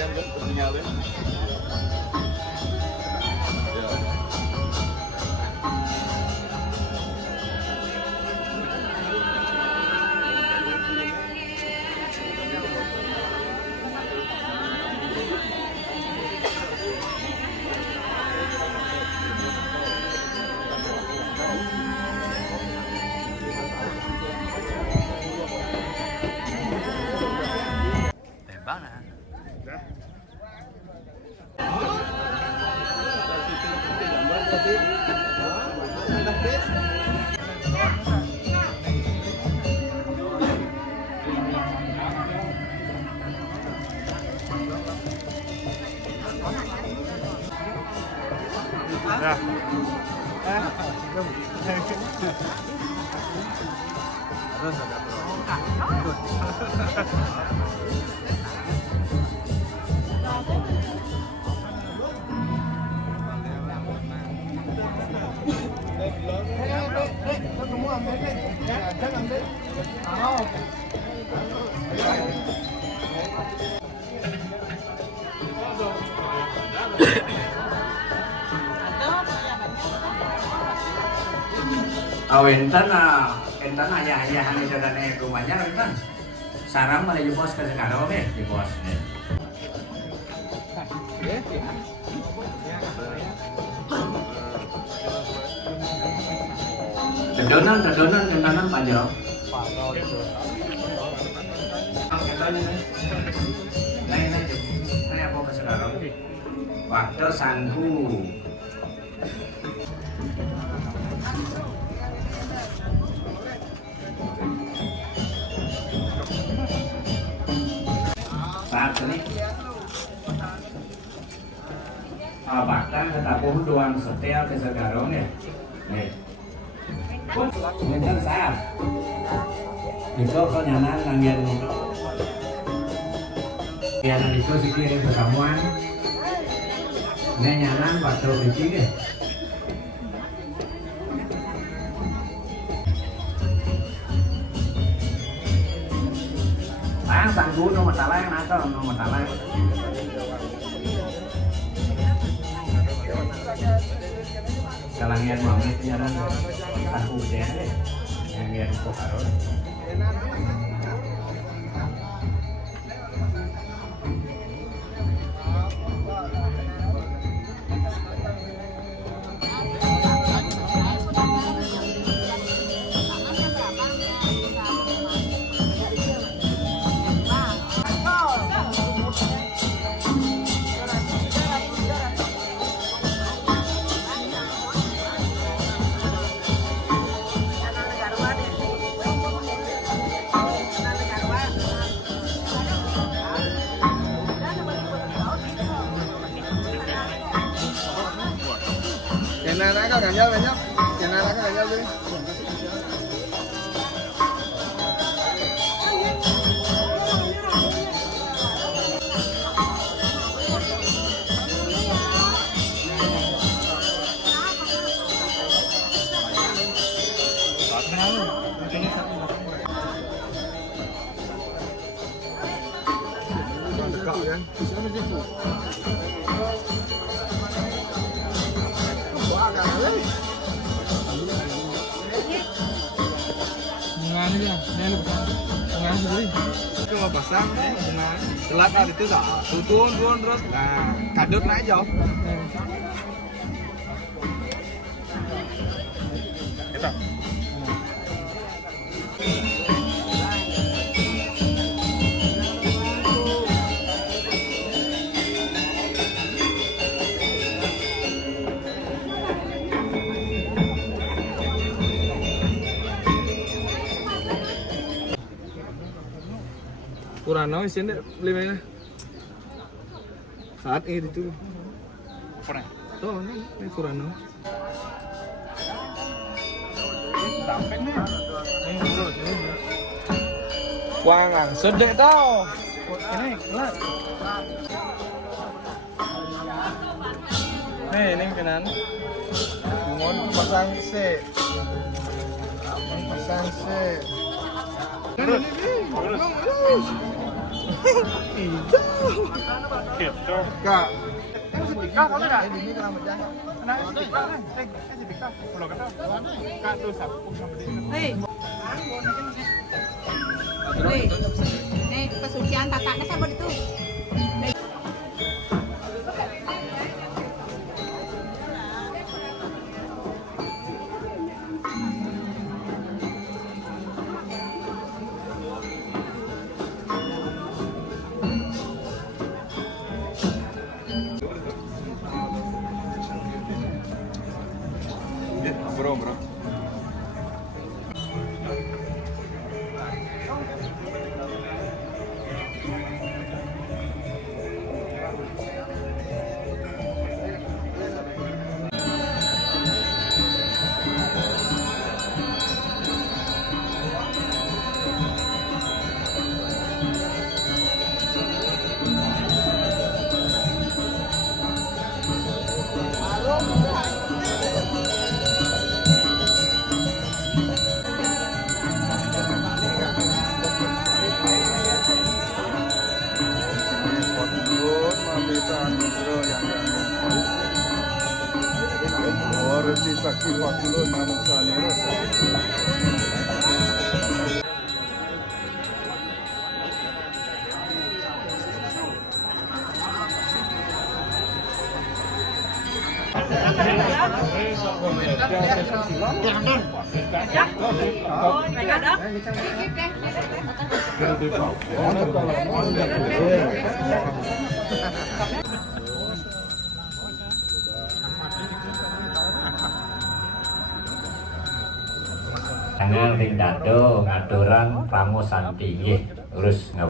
ATM kan sinyalnya. Ya. Enten ayah-ayahan itu dan rumahnya enten. Sarang mana di pos ke sekarang di pos. Kedonan Pak Jo. Ini apa ke sekarang? Waktu sangku. Saat ini bahkan ketapuh doang setel ke sekarang ya. Nih. Bener saat. Itu kok nyaman nanggir. Yang itu sih kirim ke samuan. Ini nyaman waktu biji deh. Sanggup nomor talang atau nomor talang. Kalangan mami penyaran sanggup deh, yang kokarot. Này nãy có gần nhau vậy nhá. Này nãy có gần nhau đi. Cuma pasang, selat itu tak, turun terus, nah kadut naik jauh. Kita. Kurang nawa sini lima saat ini itu kurang tuh ini kurang nawa sampai nih quang sedek tau ini kelat nih ini kanan mau pasang C Kak. Hei. Hei. Nih, pesucian kakaknya sama itu. Bro. Saksi waktu manusia Jangan ring dado ngaturan pramu santi nggih urus